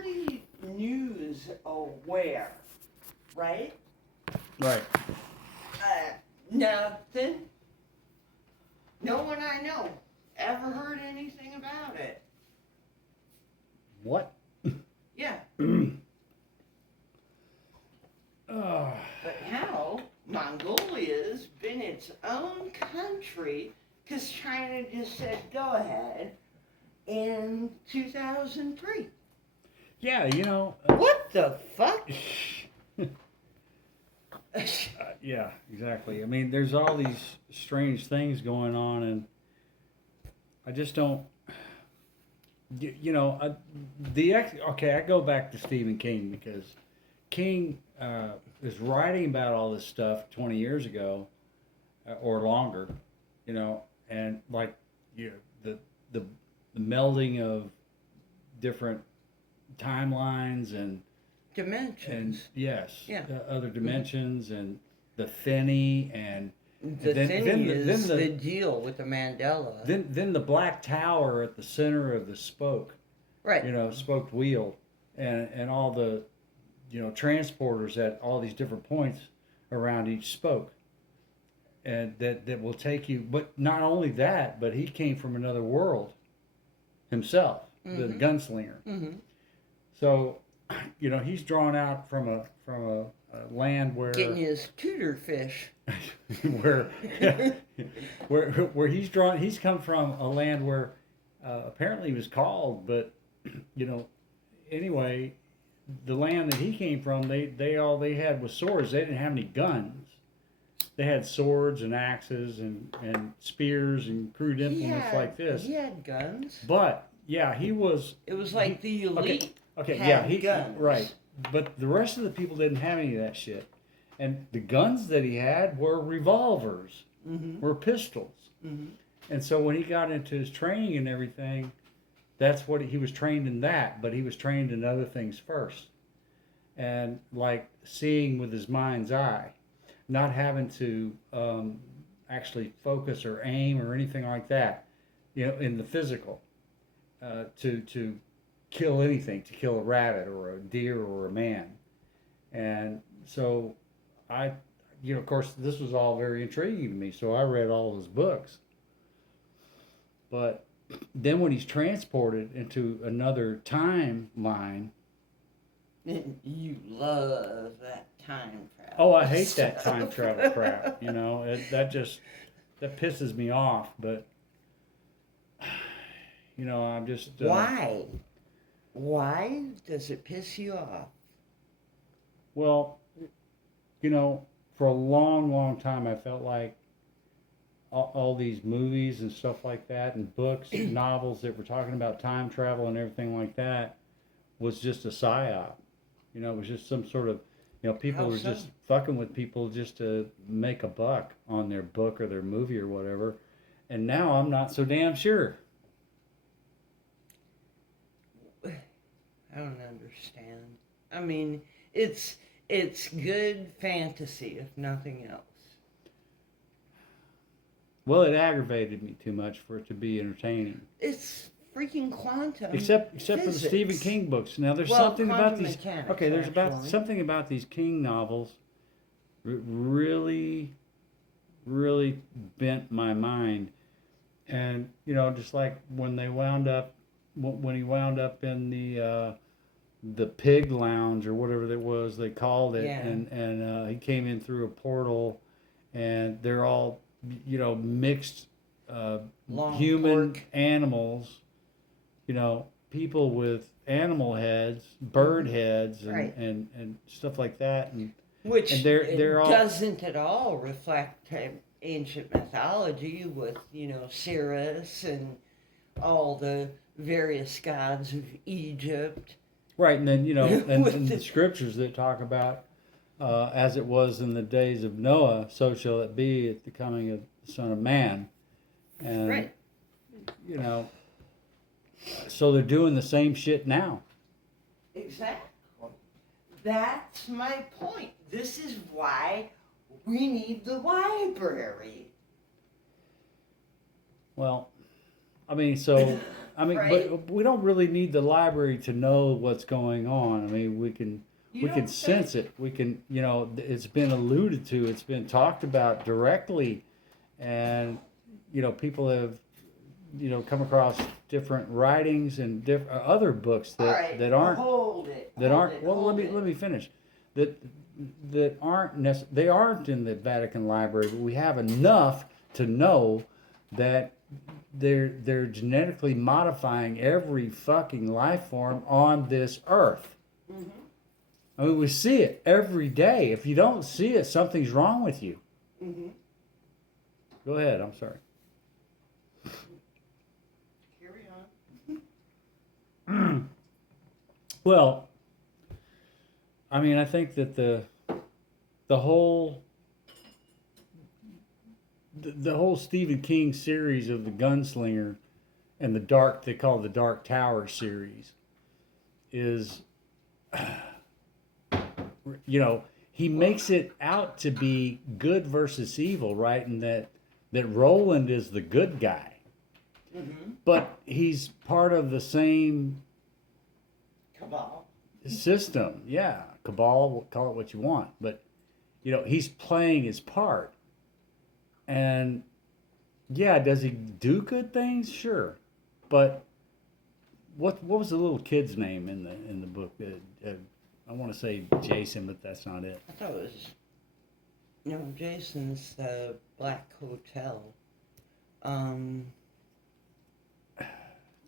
pretty news aware, right? Right. Nothing. No one I know ever heard anything about it. What? Yeah. Oh. But now Mongolia's been its own country because China just said go ahead in 2003. Yeah, you know. What the fuck? Yeah, exactly. I mean, there's all these strange things going on, and I just don't. Okay, I go back to Stephen King because King is writing about all this stuff 20 years ago or longer, and like the melding of different timelines and Dimensions. yes, Yeah. Other dimensions and the thinny and The thing is the deal with the Mandela. Then the black tower at the center of the spoke, right? Spoked wheel, and all the, transporters at all these different points around each spoke, and that will take you. But not only that, but he came from another world himself, the gunslinger. Mm-hmm. So, he's drawn out from a land where getting his tutor fish. where he's come from a land where apparently he was called, but anyway, the land that he came from, they all they had was swords. They didn't have any guns. They had swords and axes and spears and crude implements like this. He had guns. But yeah, he was. It was like the elite. Okay, had he guns. Right. But the rest of the people didn't have any of that shit. And the guns that he had were revolvers, were pistols. Mm-hmm. And so when he got into his training and everything, that's what he was trained in that, but he was trained in other things first. And like seeing with his mind's eye, not having to actually focus or aim or anything like that, in the physical, to kill anything, to kill a rabbit or a deer or a man. And so of course, this was all very intriguing to me, so I read all his books. But then when he's transported into another timeline. You love that time travel. Oh, I hate that time travel crap. That pisses me off. But I'm just. Why? Why does it piss you off? Well, for a long, long time, I felt like all these movies and stuff like that, and books and novels that were talking about time travel and everything like that, was just a psyop. It was just some sort of, people were just fucking with people just to make a buck on their book or their movie or whatever. And now I'm not so damn sure. I don't understand. I mean, it's good fantasy, if nothing else. Well, it aggravated me too much for it to be entertaining. It's freaking quantum. Except for the Stephen King books. Now there's something about these. Mechanics, okay, there's something about these King novels. Really, really bent my mind, and just like when he wound up in the pig lounge or whatever that was they called it, and he came in through a portal, and they're all mixed human pork. animals, people with animal heads, bird heads, and stuff like that, which they're all, doesn't at all reflect ancient mythology with Sirius and all the various gods of Egypt. Right, and then and the scriptures that talk about as it was in the days of Noah, so shall it be at the coming of the Son of Man, and so they're doing the same shit now. Exactly. That's my point. This is why we need the library. Well, I mean, so I mean, Right? but we don't really need the library to know what's going on. I mean, we can You we don't can sense think? it. We can, it's been alluded to. It's been talked about directly, and people have come across different writings and other books All that right, that well, aren't hold it. that Hold aren't. it. Well, let Hold me it. let me finish. That that aren't they aren't in the Vatican Library, but we have enough to know that they're genetically modifying every fucking life form on this earth. Mm-hmm. I mean, we see it every day. If you don't see it, something's wrong with you. Mm-hmm. Go ahead. I'm sorry. Carry on. Well, I mean, I think that the whole the whole Stephen King series of the Gunslinger and they call it the Dark Tower series is, he makes it out to be good versus evil, right? And that Roland is the good guy, Mm-hmm. but he's part of the same Cabal. system. Yeah, cabal, call it what you want, but he's playing his part. And yeah, does he do good things? Sure, but what was the little kid's name in the book? I want to say Jason, but that's not it. I thought it was, no, Jason's the Black Hotel.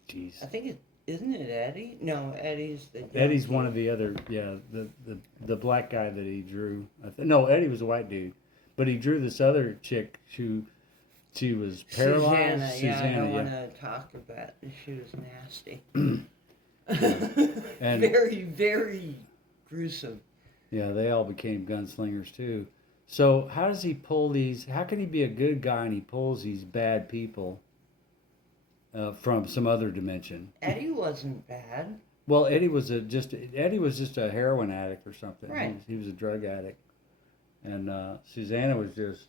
Jeez, I think isn't it Eddie? No, Eddie's the Eddie's junkie. one of the other. Yeah, the black guy that he drew. No, Eddie was a white dude, but he drew this other chick who she was paralyzed. Susanna, I don't yeah. want to talk about it. She was nasty. And Very, very gruesome. yeah, they all became gunslingers too. So how does he pull these? How can he be a good guy and he pulls these bad people from some other dimension? Eddie wasn't bad. Well, Eddie was just a heroin addict or something. Right. He was a drug addict, and Susanna was just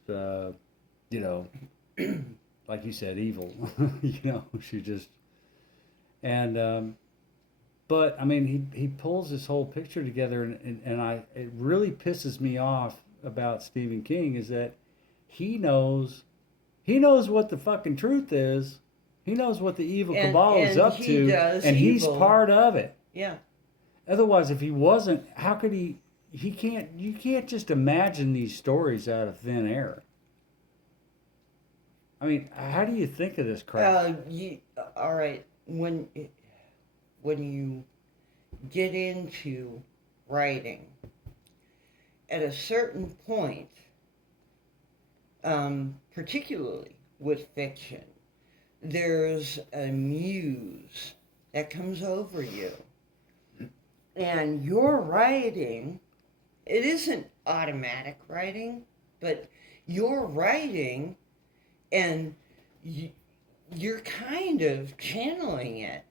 like you said, evil. She just and but I mean, he pulls this whole picture together, and it really pisses me off about Stephen King is that he knows what the fucking truth is. He knows what the evil cabal is up he to, does and he's evil. part of it. Yeah. Otherwise, if he wasn't, how could he? He can't. You can't just imagine these stories out of thin air. I mean, how do you think of this crap? All right. When you get into writing, at a certain point, particularly with fiction, there's a muse that comes over you. And your writing, it isn't automatic writing, but you're writing and you're kind of channeling it.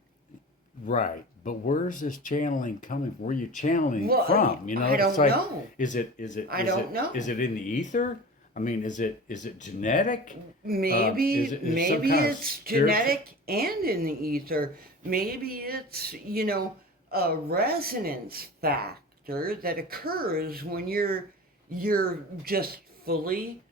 Right, but where's this channeling coming from? Where are you channeling Well, from? I don't know. Is it? I don't know. Is it in the ether? I mean, is it genetic? Maybe is some maybe kind of it's spiritual- genetic and in the ether. Maybe it's a resonance factor that occurs when you're just fully